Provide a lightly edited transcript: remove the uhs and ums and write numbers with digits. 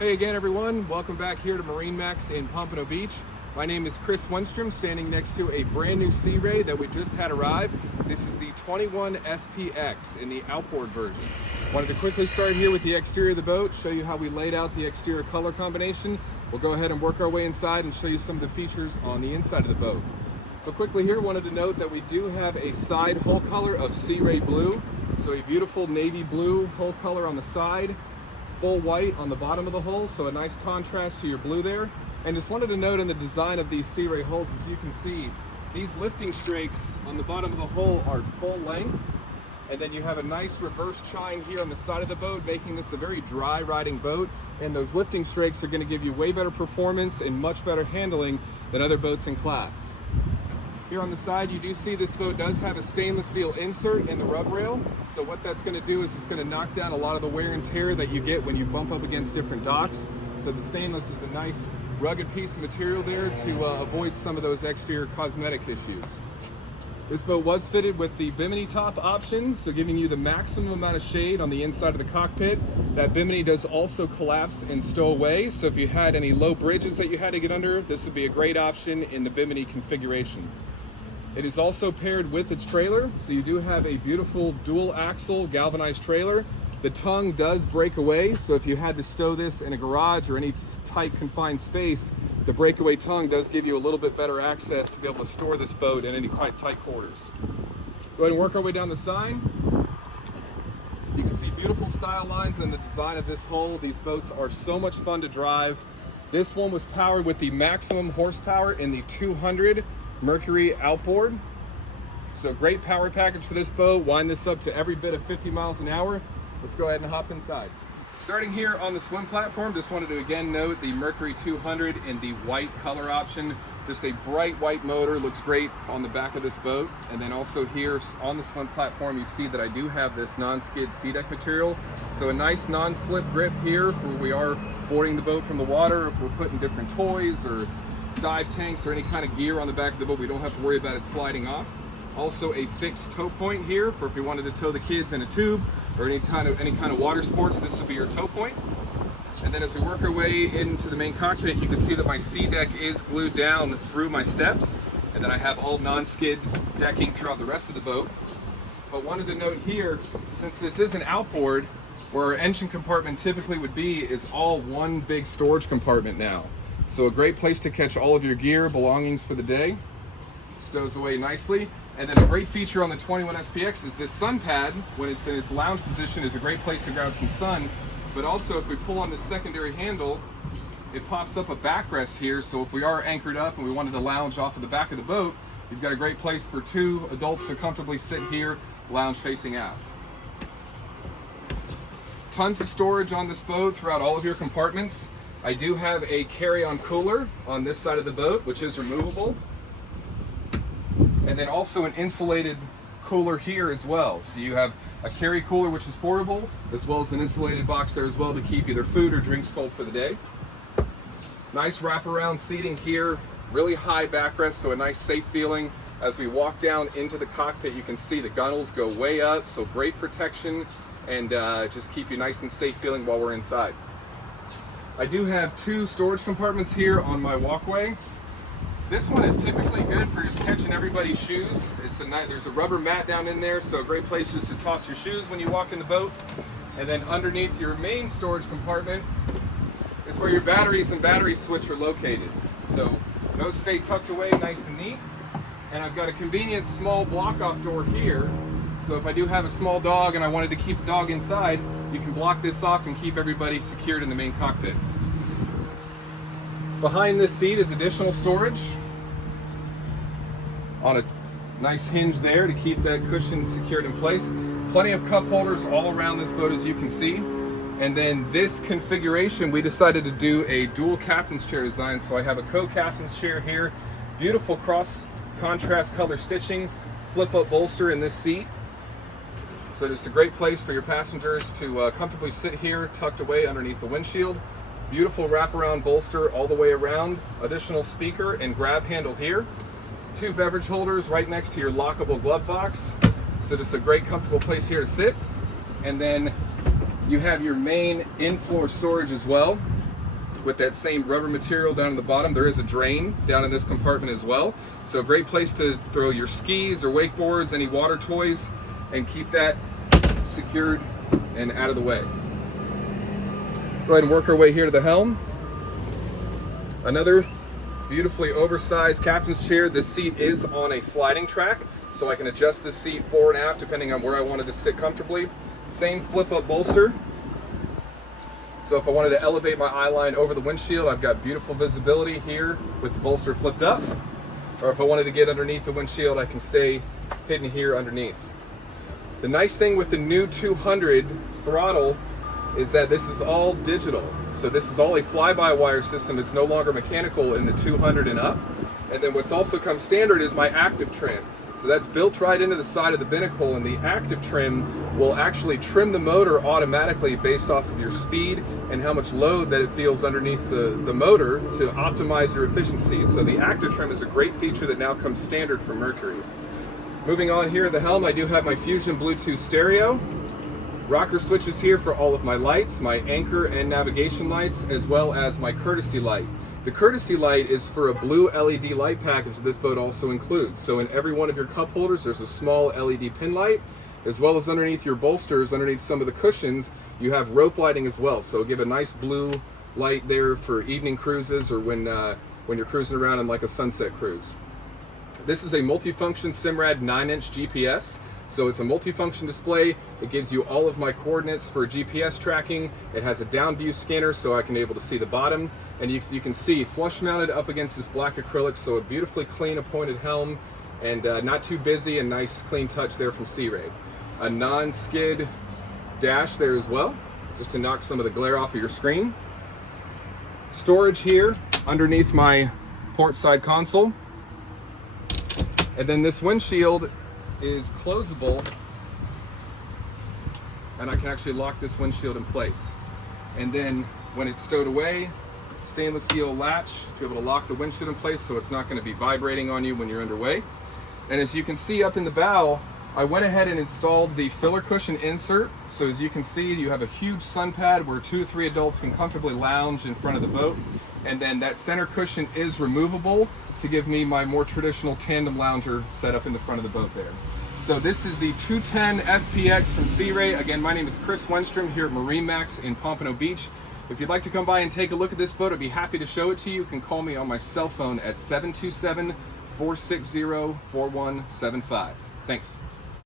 Hey again everyone, welcome back here to MarineMax in Pompano Beach. My name is Chris Wenstrom, standing next to a brand new Sea Ray that we just had arrive. This is the 21 SPX in the outboard version. Wanted to quickly start here with the exterior of the boat, show you how we laid out the exterior color combination. We'll go ahead and work our way inside and show you some of the features on the inside of the boat. But quickly here, wanted to note that we do have a side hull color of Sea Ray blue. So a beautiful navy blue hull color on the side, full white on the bottom of the hull, so a nice contrast to your blue there. And just wanted to note in the design of these Sea Ray hulls, as you can see, these lifting strakes on the bottom of the hull are full length, and then you have a nice reverse chine here on the side of the boat, making this a very dry riding boat. And those lifting strakes are going to give you way better performance and much better handling than other boats in class. Here on the side, you do see this boat does have a stainless steel insert in the rub rail. So what that's going to do is it's going to knock down a lot of the wear and tear that you get when you bump up against different docks. So the stainless is a nice rugged piece of material there to avoid some of those exterior cosmetic issues. This boat was fitted with the bimini top option, so giving you the maximum amount of shade on the inside of the cockpit. That bimini does also collapse and stow away, so if you had any low bridges that you had to get under, this would be a great option in the bimini configuration. It is also paired with its trailer, so you do have a beautiful dual axle galvanized trailer. The tongue does break away, so if you had to stow this in a garage or any tight confined space, the breakaway tongue does give you a little bit better access to be able to store this boat in any quite tight quarters. Go ahead and work our way down the side. You can see beautiful style lines in the design of this hull. These boats are so much fun to drive. This one was powered with the maximum horsepower in the 200 Mercury outboard. So great power package for this boat. Wind this up to every bit of 50 miles an hour. Let's go ahead and hop inside. Starting here on the swim platform, just wanted to again note the Mercury 200 in the white color option. Just a bright white motor, looks great on the back of this boat. And then also here on the swim platform, you see that I do have this non-skid SeaDek material. So a nice non-slip grip here for when we are boarding the boat from the water, if we're putting different toys or dive tanks or any kind of gear on the back of the boat, we don't have to worry about it sliding off. Also a fixed tow point here for if you wanted to tow the kids in a tube or any kind of water sports, this would be your tow point. And then as we work our way into the main cockpit, you can see that my SeaDek is glued down through my steps, and then I have all non-skid decking throughout the rest of the boat. But wanted to note here, since this is an outboard, where our engine compartment typically would be is all one big storage compartment now. So a great place to catch all of your gear, belongings for the day. Stows away nicely. And then a great feature on the 21 SPX is this sun pad, when it's in its lounge position, is a great place to grab some sun. But also if we pull on this secondary handle, it pops up a backrest here. So if we are anchored up and we wanted to lounge off of the back of the boat, you've got a great place for two adults to comfortably sit here, lounge facing out. Tons of storage on this boat throughout all of your compartments. I do have a carry-on cooler on this side of the boat, which is removable. And then also an insulated cooler here as well. So you have a carry cooler, which is portable, as well as an insulated box there as well to keep either food or drinks cold for the day. Nice wraparound seating here, really high backrest, so a nice safe feeling. As we walk down into the cockpit, you can see the gunnels go way up, so great protection and just keep you nice and safe feeling while we're inside. I do have two storage compartments here on my walkway. This one is typically good for just catching everybody's shoes. There's a rubber mat down in there, so a great place just to toss your shoes when you walk in the boat. And then underneath your main storage compartment is where your batteries and battery switch are located. So those stay tucked away nice and neat. And I've got a convenient small block-off door here. So if I do have a small dog and I wanted to keep the dog inside, you can block this off and keep everybody secured in the main cockpit. Behind this seat is additional storage on a nice hinge there to keep that cushion secured in place. Plenty of cup holders all around this boat, as you can see. And then this configuration, we decided to do a dual captain's chair design. So I have a co-captain's chair here, beautiful cross contrast color stitching, flip up bolster in this seat. So it's a great place for your passengers to comfortably sit here, tucked away underneath the windshield. Beautiful wraparound bolster all the way around, additional speaker and grab handle here. Two beverage holders right next to your lockable glove box. So just a great comfortable place here to sit. And then you have your main in-floor storage as well. with that same rubber material down in the bottom. There is a drain down in this compartment as well. So a great place to throw your skis or wakeboards, any water toys, and keep that secured and out of the way. Go ahead and work our way here to the helm. Another beautifully oversized captain's chair. This seat is on a sliding track, so I can adjust this seat forward and aft depending on where I wanted to sit comfortably. Same flip-up bolster. So if I wanted to elevate my eye line over the windshield, I've got beautiful visibility here with the bolster flipped up. Or if I wanted to get underneath the windshield, I can stay hidden here underneath. The nice thing with the new 200 throttle is that this is all digital. So this is all a fly-by-wire system. It's no longer mechanical in the 200 and up. And then what's also come standard is my active trim. So that's built right into the side of the binnacle, and the active trim will actually trim the motor automatically based off of your speed and how much load that it feels underneath the motor to optimize your efficiency. So the active trim is a great feature that now comes standard for Mercury. Moving on here at the helm, I do have my Fusion Bluetooth stereo. Rocker switches here for all of my lights, my anchor and navigation lights, as well as my courtesy light. The courtesy light is for a blue LED light package this boat also includes. So in every one of your cup holders, there's a small LED pin light, as well as underneath your bolsters, underneath some of the cushions, you have rope lighting as well. So give a nice blue light there for evening cruises or when you're cruising around in like a sunset cruise. This is a multifunction Simrad 9-inch GPS. So it's a multifunction display. It gives you all of my coordinates for GPS tracking. It has a down view scanner so I can be able to see the bottom. And you can see flush mounted up against this black acrylic, so a beautifully clean appointed helm and not too busy, and nice clean touch there from Sea Ray. A non-skid dash there as well, just to knock some of the glare off of your screen. Storage here underneath my port side console. And then this windshield is closable, and I can actually lock this windshield in place. And then when it's stowed away, stainless steel latch to be able to lock the windshield in place so it's not going to be vibrating on you when you're underway. And as you can see up in the bow, I went ahead and installed the filler cushion insert. So as you can see, you have a huge sun pad where 2 to 3 adults can comfortably lounge in front of the boat. And then that center cushion is removable to give me my more traditional tandem lounger set up in the front of the boat there. So this is the 210 SPX from Sea Ray. Again, my name is Chris Wenstrom here at MarineMax in Pompano Beach. If you'd like to come by and take a look at this boat, I'd be happy to show it to you. You can call me on my cell phone at 727-460-4175. Thanks.